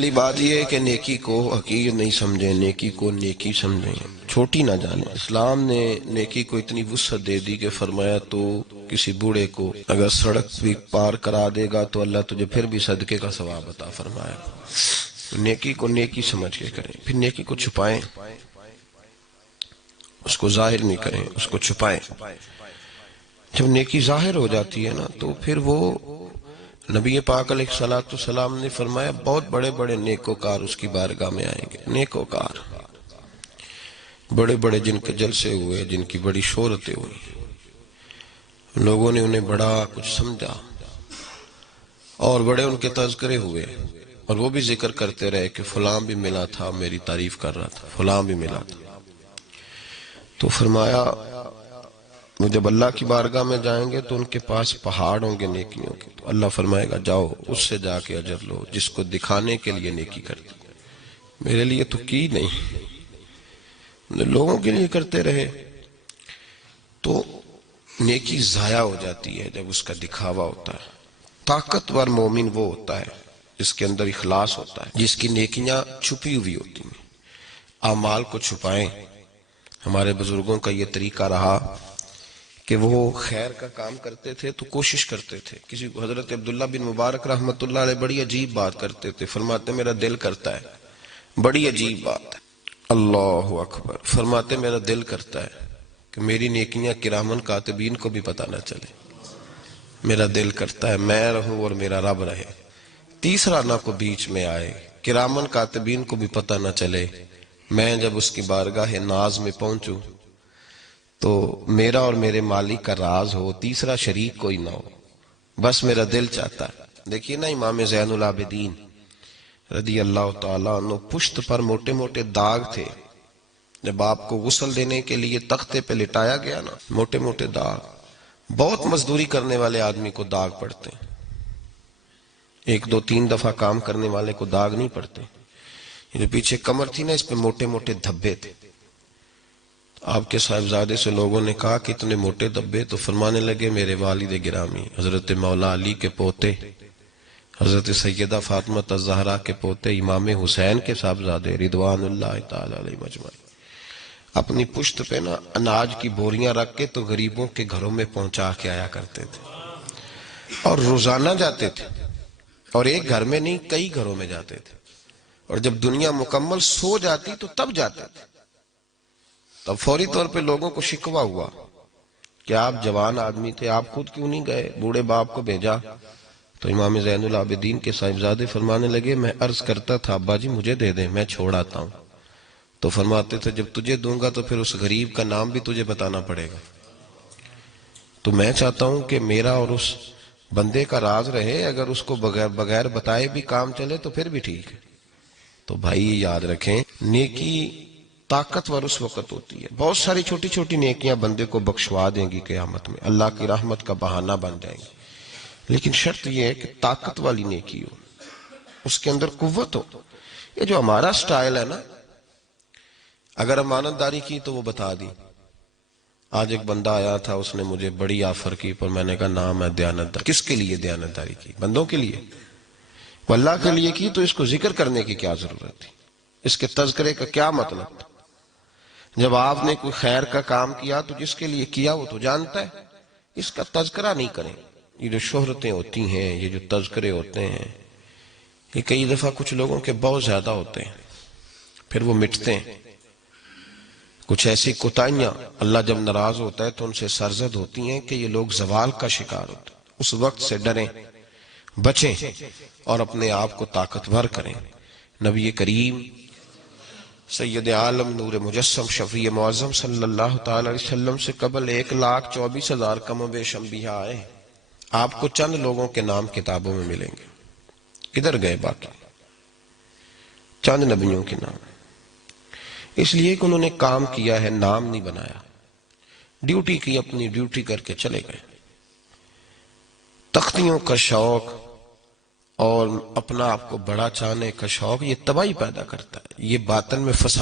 پہلی بات یہ ہے کہ نیکی کو حقیر نہیں سمجھیں، نیکی کو نیکی سمجھیں، چھوٹی نہ جانیں۔ اسلام نے نیکی کو اتنی وسعت دے دی کہ فرمایا تو کسی بوڑھے کو اگر سڑک بھی پار کرا دے گا تو اللہ تجھے پھر بھی صدقے کا ثواب عطا فرمائے گا۔ نیکی کو نیکی سمجھ کے کریں، پھر نیکی کو چھپائیں، اس کو ظاہر نہیں کریں، اس کو چھپائیں۔ جب نیکی ظاہر ہو جاتی ہے نا تو پھر وہ نبی پاک علیہ السلام نے فرمایا بہت بڑے بڑے نیکوکار اس کی بارگاہ میں آئیں گے۔ نیکوکار بڑے بڑے جن کے جلسے ہوئے، جن کی بڑی شہرتیں ہوئی، لوگوں نے انہیں بڑا کچھ سمجھا اور بڑے ان کے تذکرے ہوئے، اور وہ بھی ذکر کرتے رہے کہ فلاں بھی ملا تھا، میری تعریف کر رہا تھا، فلاں بھی ملا تھا۔ تو فرمایا وہ جب اللہ کی بارگاہ میں جائیں گے تو ان کے پاس پہاڑ ہوں گے نیکیوں کے، تو اللہ فرمائے گا جاؤ اس سے جا کے اجر لو جس کو دکھانے کے لیے نیکی کرتی، میرے لیے تو کی نہیں، لوگوں کے لیے کرتے رہے۔ تو نیکی ضائع ہو جاتی ہے جب اس کا دکھاوا ہوتا ہے۔ طاقتور مومن وہ ہوتا ہے جس کے اندر اخلاص ہوتا ہے، جس کی نیکیاں چھپی ہوئی ہوتی ہیں۔ اعمال کو چھپائیں۔ ہمارے بزرگوں کا یہ طریقہ رہا کہ وہ خیر کا کام کرتے تھے تو کوشش کرتے تھے۔ کسی کو حضرت عبداللہ بن مبارک رحمۃ اللہ علیہ بڑی عجیب بات کرتے تھے، فرماتے میرا دل کرتا ہے، بڑی عجیب بات ہے، اللہ اکبر، فرماتے میرا دل کرتا ہے کہ میری نیکیاں کرامن کاتبین کو بھی پتہ نہ چلے، میرا دل کرتا ہے میں رہوں اور میرا رب رہے، تیسرا نہ کو بیچ میں آئے، کرامن کاتبین کو بھی پتہ نہ چلے، میں جب اس کی بارگاہ ناز میں پہنچوں تو میرا اور میرے مالک کا راز ہو، تیسرا شریک کوئی نہ ہو، بس میرا دل چاہتا ہے۔ دیکھیے نا امام زین العابدین رضی اللہ تعالیٰ عنہ، پشت پر موٹے موٹے داغ تھے، جب آپ کو غسل دینے کے لیے تختے پہ لٹایا گیا نا، موٹے موٹے داغ، بہت مزدوری کرنے والے آدمی کو داغ پڑتے ہیں، ایک دو تین دفعہ کام کرنے والے کو داغ نہیں پڑتے۔ یہ جو پیچھے کمر تھی نا، اس پہ موٹے موٹے دھبے تھے۔ آپ کے صاحبزادے سے لوگوں نے کہا کہ اتنے موٹے دھبے، تو فرمانے لگے میرے والد گرامی حضرت مولا علی کے پوتے، حضرت سیدہ فاطمہ الزہرا کے پوتے، امام حسین کے صاحبزادے رضوان اللہ تعالی علیہ مجمعین، اپنی پشت پہ نا اناج کی بوریاں رکھ کے تو غریبوں کے گھروں میں پہنچا کے آیا کرتے تھے، اور روزانہ جاتے تھے، اور ایک گھر میں نہیں کئی گھروں میں جاتے تھے، اور جب دنیا مکمل سو جاتی تو تب جاتے تھے۔ تب فوری طور پہ لوگوں کو شکوہ ہوا کہ آپ جوان آدمی تھے، آپ خود کیوں نہیں گئے، بوڑھے باپ کو بھیجا؟ تو امام زین العابدین کے صاحبزادے فرمانے لگے میں عرض کرتا تھا ابا جی مجھے دے دیں، میں چھوڑ آتا ہوں، تو فرماتے تھے جب تجھے دوں گا تو پھر اس غریب کا نام بھی تجھے بتانا پڑے گا، تو میں چاہتا ہوں کہ میرا اور اس بندے کا راز رہے، اگر اس کو بغیر بتائے بھی کام چلے تو پھر بھی ٹھیک ہے۔ تو بھائی یاد رکھیں، نیکی طاقتور اس وقت ہوتی ہے، بہت ساری چھوٹی چھوٹی نیکیاں بندے کو بخشوا دیں گی قیامت میں، اللہ کی رحمت کا بہانہ بن جائیں گی، لیکن شرط یہ ہے کہ طاقت والی نیکی ہو، اس کے اندر قوت ہو۔ یہ جو ہمارا سٹائل ہے نا، اگر امانت داری کی تو وہ بتا دی۔ آج ایک بندہ آیا تھا، اس نے مجھے بڑی آفر کی، پر میں نے کہا نام ہے دیانت داری۔ کس کے لیے دیانت داری کی؟ بندوں کے لیے؟ وہ اللہ کے لیے کی تو اس کو ذکر کرنے کی کیا ضرورت تھی؟ اس کے تذکرے کا کیا مطلب تھا؟ جب آپ نے کوئی خیر کا کام کیا تو جس کے لیے کیا وہ تو جانتا ہے، اس کا تذکرہ نہیں کریں۔ یہ جو شہرتیں ہوتی ہیں، یہ جو تذکرے ہوتے ہیں، یہ کئی دفعہ کچھ لوگوں کے بہت زیادہ ہوتے ہیں، پھر وہ مٹتے ہیں۔ کچھ ایسی کوتاہیاں اللہ جب ناراض ہوتا ہے تو ان سے سرزد ہوتی ہیں کہ یہ لوگ زوال کا شکار ہوتے ہیں۔ اس وقت سے ڈریں، بچیں، اور اپنے آپ کو طاقتور کریں۔ نبی کریم سید عالم نور مجسم شفیع معظم صلی اللہ تعالی علیہ وسلم سے قبل 1,24,000 کم و بیش انبیاء آئے، آپ کو چند لوگوں کے نام کتابوں میں ملیں گے، ادھر گئے باقی چند نبیوں کے نام، اس لیے کہ انہوں نے کام کیا ہے، نام نہیں بنایا، ڈیوٹی کی، اپنی ڈیوٹی کر کے چلے گئے۔ تختیوں کا شوق اور اپنا آپ کو بڑا چاہنے کا شوق یہ تباہی پیدا کرتا ہے، یہ باطن میں فساد